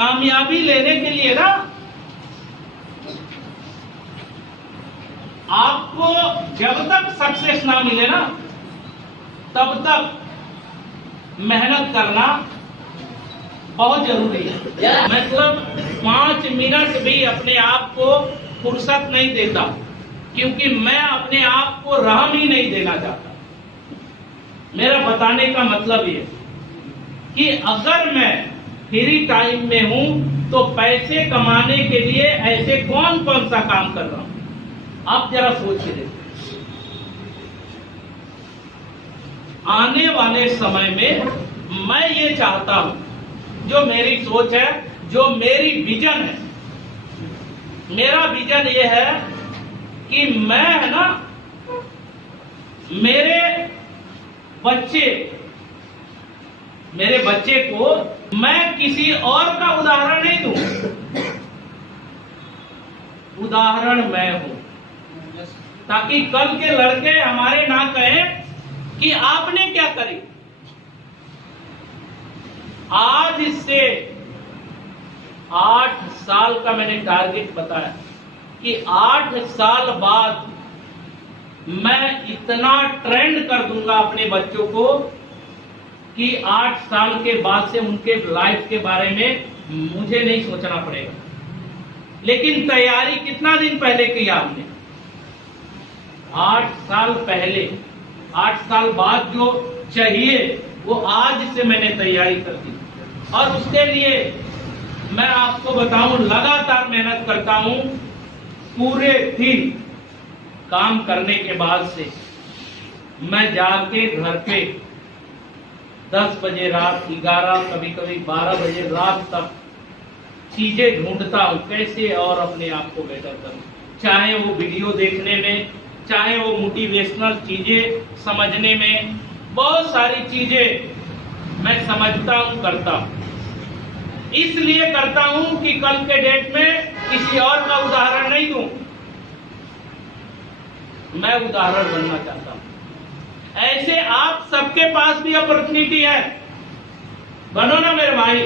कामयाबी लेने के लिए ना आपको जब तक सक्सेस ना मिले ना तब तक मेहनत करना बहुत जरूरी है। मतलब 5 मिनट भी अपने आप को फुर्सत नहीं देता, क्योंकि मैं अपने आप को रहम ही नहीं देना चाहता। मेरा बताने का मतलब ये कि अगर मैं फ्री टाइम में हूं तो पैसे कमाने के लिए ऐसे कौन कौन सा काम कर रहा हूं, आप जरा सोच के देखिए। आने वाले समय में मैं ये चाहता हूं, जो मेरी सोच है, जो मेरी विजन है, मेरा विजन ये है कि मैं है ना मेरे बच्चे को मैं किसी और का उदाहरण नहीं दूं, उदाहरण मैं हूं, ताकि कल के लड़के हमारे ना कहें कि आपने क्या करी। आज से 8 साल का मैंने टारगेट बताया कि 8 साल बाद मैं इतना ट्रेंड कर दूंगा अपने बच्चों को कि 8 साल के बाद से उनके लाइफ के बारे में मुझे नहीं सोचना पड़ेगा। लेकिन तैयारी कितना दिन पहले की आपने? 8 साल पहले। 8 साल बाद जो चाहिए वो आज से मैंने तैयारी कर दी, और उसके लिए मैं आपको बताऊं लगातार मेहनत करता हूं। पूरे दिन काम करने के बाद से मैं जाके घर पे 10 बजे रात, 11, कभी कभी 12 बजे रात तक चीजें ढूंढता हूं कैसे और अपने आप को बेटर करूं। चाहे वो वीडियो देखने में, चाहे वो मोटिवेशनल चीजें समझने में, बहुत सारी चीजें मैं समझता हूं, करता हूं। इसलिए करता हूं कि कल के डेट में किसी और का उदाहरण नहीं दूं, मैं उदाहरण बनना चाहता हूं। ऐसे आप सबके पास भी अपॉर्चुनिटी है, बनो ना मेरे भाई।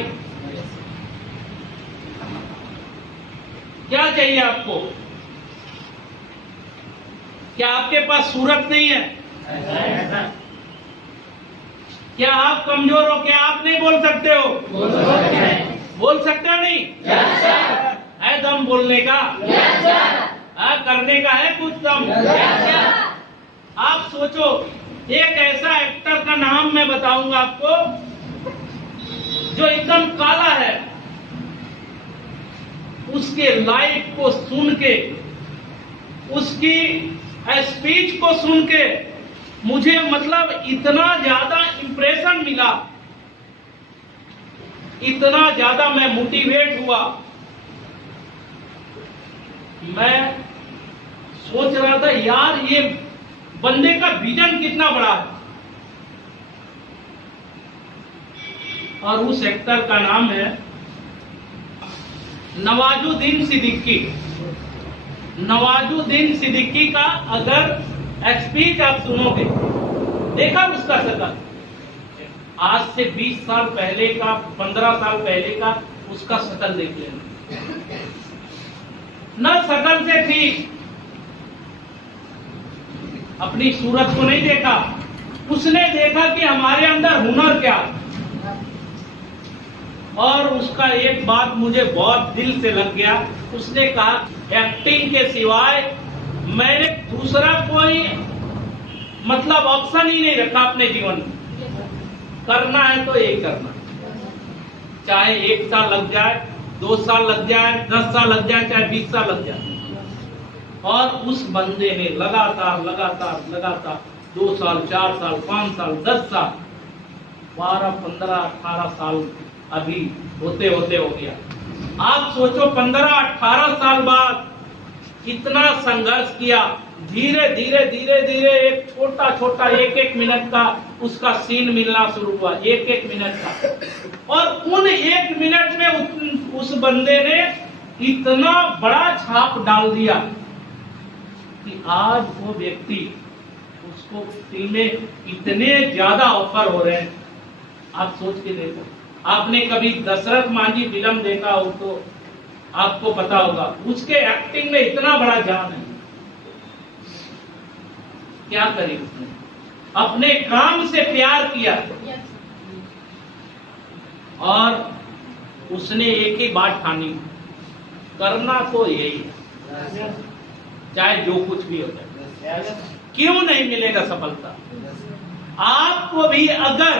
क्या चाहिए आपको? क्या आपके पास सूरत नहीं है? क्या आप कमजोर हो? क्या आप नहीं बोल सकते हो? बोल सकते हो नहीं? है दम बोलने का? करने का है कुछ दम? आप सोचो, एक ऐसा एक्टर का नाम मैं बताऊंगा आपको जो एकदम काला है, उसके लाइफ को सुन के, उसकी स्पीच को सुन के मुझे मतलब इतना ज्यादा इंप्रेशन मिला, इतना ज्यादा मैं मोटिवेट हुआ। मैं सोच रहा था यार ये बंदे का विजन कितना बड़ा है, और उस एक्टर का नाम है नवाजुद्दीन सिद्दीकी। नवाजुद्दीन सिद्दीकी का अगर स्पीच आप सुनोगे, देखा उसका शक्ल, आज से 20 साल पहले का, 15 साल पहले का उसका शक्ल देख लेना। न शक्ल से ठीक, अपनी सूरत को नहीं देखा, उसने देखा कि हमारे अंदर हुनर क्या। और उसका एक बात मुझे बहुत दिल से लग गया, उसने कहा एक्टिंग के सिवाय मैंने दूसरा कोई मतलब ऑप्शन ही नहीं रखा अपने जीवन में। करना है तो यही करना, चाहे 1 साल लग जाए, 2 साल लग जाए, 10 साल लग जाए, चाहे 20 साल लग जाए। और उस बंदे ने लगातार 2 साल, 4 साल, 5 साल, 10 साल, 12, 15, 18 साल अभी होते होते हो गया। आप सोचो 15, 18 साल बाद इतना संघर्ष किया, धीरे धीरे धीरे धीरे एक छोटा छोटा 1-1 मिनट का उसका सीन मिलना शुरू हुआ, 1-1 मिनट का। और उन 1 मिनट में उस बंदे ने इतना बड़ा छाप डाल दिया कि आज वो व्यक्ति, उसको फिल्में इतने ज्यादा ऑफर हो रहे हैं, आप सोच के देखो। आपने कभी दशरथ मांझी फिल्म देखा हो तो आपको पता होगा, उसके एक्टिंग में इतना बड़ा जान है। क्या करे उसने, अपने काम से प्यार किया और उसने एक ही बात ठानी, करना तो यही है, चाहे जो कुछ भी हो जाए। क्यों नहीं मिलेगा सफलता? आपको भी अगर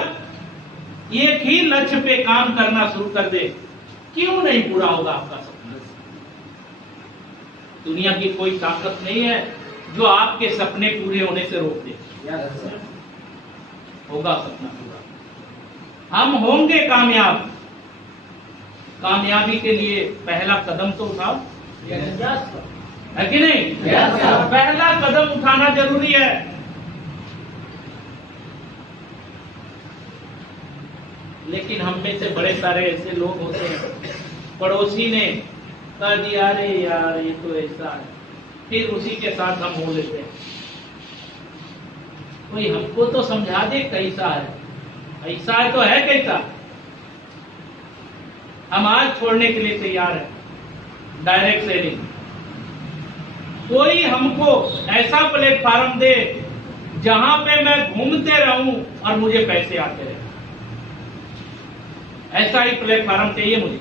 एक ही लक्ष्य पे काम करना शुरू कर दे, क्यों नहीं पूरा होगा आपका सपना? दुनिया की कोई ताकत नहीं है जो आपके सपने पूरे होने से रोक दे। होगा सपना पूरा, हम होंगे कामयाब। कामयाबी के लिए पहला कदम तो उठाओ, है कि नहीं? पहला कदम उठाना जरूरी है। लेकिन हम में से बड़े सारे ऐसे लोग होते हैं, पड़ोसी ने कह दिया अरे यार ये तो ऐसा है, फिर उसी के साथ हम हो लेते हैं। कोई हमको तो समझा दे कैसा है, ऐसा है तो है कैसा? हम आज छोड़ने के लिए तैयार हैं डायरेक्ट सेलिंग। कोई हमको ऐसा प्लेटफार्म दे जहां पे मैं घूमते रहूं और मुझे पैसे आते रहे, ऐसा ही प्लेटफार्म चाहिए मुझे।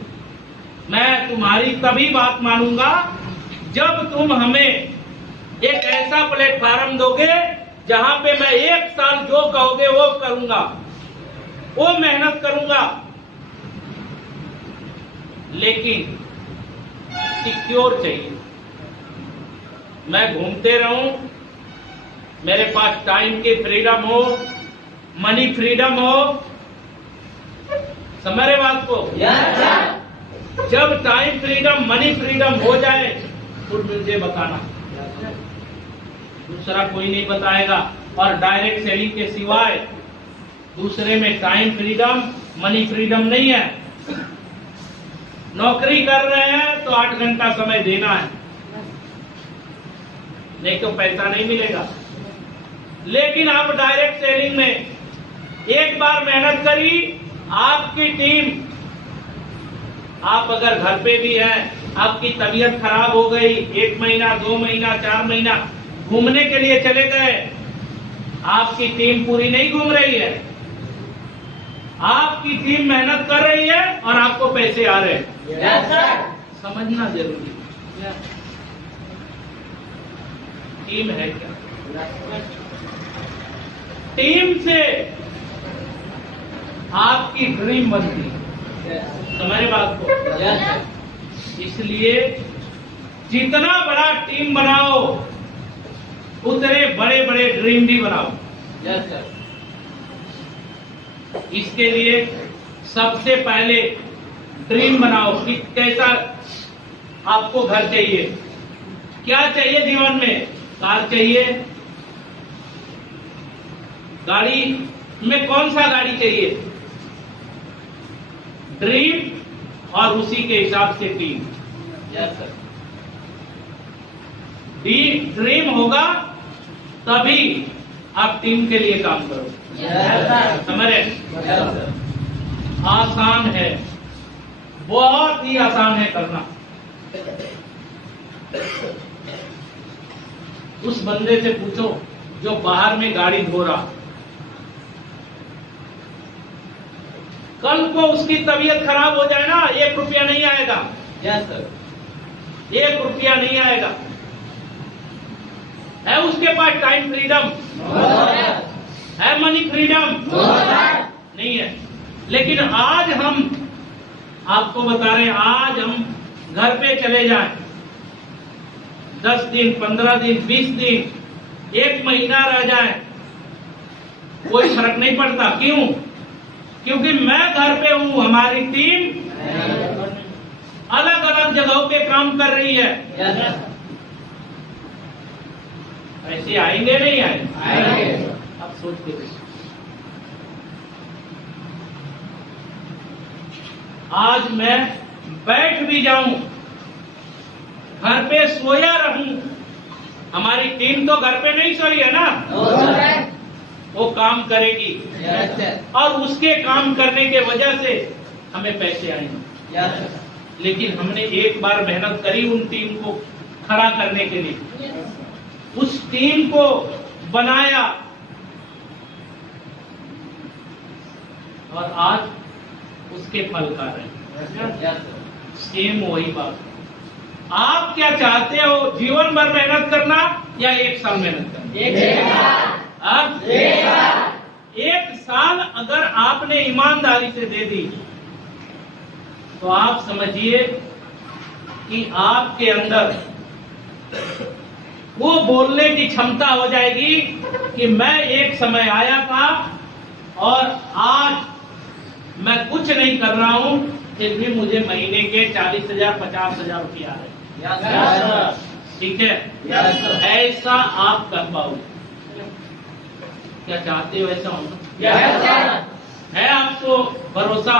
मैं तुम्हारी तभी बात मानूंगा जब तुम हमें एक ऐसा प्लेटफार्म दोगे जहां पे मैं 1 साल जो कहोगे वो करूंगा, वो मेहनत करूंगा, लेकिन सिक्योर चाहिए। मैं घूमते रहूं, मेरे पास टाइम की फ्रीडम हो, मनी फ्रीडम हो। समझ रहे बात को? जब टाइम फ्रीडम, मनी फ्रीडम हो जाए तो मुझे बताना, दूसरा कोई नहीं बताएगा। और डायरेक्ट सेलिंग के सिवाय दूसरे में टाइम फ्रीडम, मनी फ्रीडम नहीं है। नौकरी कर रहे हैं तो 8 घंटा समय देना है, नहीं तो पैसा नहीं मिलेगा। लेकिन आप डायरेक्ट सेलिंग में एक बार मेहनत करी, आपकी टीम, आप अगर घर पे भी हैं, आपकी तबीयत खराब हो गई, 1 महीना 2 महीना 4 महीना घूमने के लिए चले गए, आपकी टीम पूरी नहीं घूम रही है, आपकी टीम मेहनत कर रही है और आपको पैसे आ रहे हैं। समझना जरूरी है, टीम है क्या? टीम से आपकी ड्रीम बनती है। समझे बात को? इसलिए जितना बड़ा टीम बनाओ उतने बड़े बड़े ड्रीम भी बनाओ। इसके लिए सबसे पहले ड्रीम बनाओ कि कैसा आपको घर चाहिए, क्या चाहिए जीवन में। कार चाहिए, गाड़ी में कौन सा गाड़ी चाहिए, ड्रीम और उसी के हिसाब से टीम। ड्रीम होगा तभी आप टीम के लिए काम करो। समझ रहे? आसान है, बहुत ही आसान है करना। उस बंदे से पूछो जो बाहर में गाड़ी धो रहा, कल को उसकी तबीयत खराब हो जाए ना, 1 रुपया नहीं आएगा। यस सर, 1 रुपया नहीं आएगा। है उसके पास टाइम फ्रीडम? है मनी फ्रीडम? नहीं है। लेकिन आज हम आपको बता रहे हैं, आज हम घर पे चले जाएं, 10 दिन 15 दिन 20 दिन 1 महीना रह जाए, कोई फर्क नहीं पड़ता। क्यों? क्योंकि मैं घर पे हूं, हमारी टीम अलग अलग जगहों पे काम कर रही है। ऐसे आएंगे नहीं आएंगे? अब सोच के देखो, आज मैं बैठ भी जाऊं, घर पे सोया रहूं, हमारी टीम तो घर पे नहीं सोई है ना, वो काम करेगी। और उसके काम करने के वजह से हमें पैसे आएंगे। लेकिन हमने एक बार मेहनत करी उन टीम को खड़ा करने के लिए, उस टीम को बनाया, और आज उसके फल खा रहे हैं। सेम वही बात। आप क्या चाहते हो, जीवन भर मेहनत करना या एक साल मेहनत करना? अब एक साल अगर आपने ईमानदारी से दे दी तो आप समझिए कि आपके अंदर वो बोलने की क्षमता हो जाएगी कि मैं एक समय आया था और आज मैं कुछ नहीं कर रहा हूं, फिर भी मुझे महीने के 40,000 50,000 रुपया है। ठीक है, ऐसा आप कर पाओगे। क्या चाहते हो ऐसा होना? है आपको भरोसा?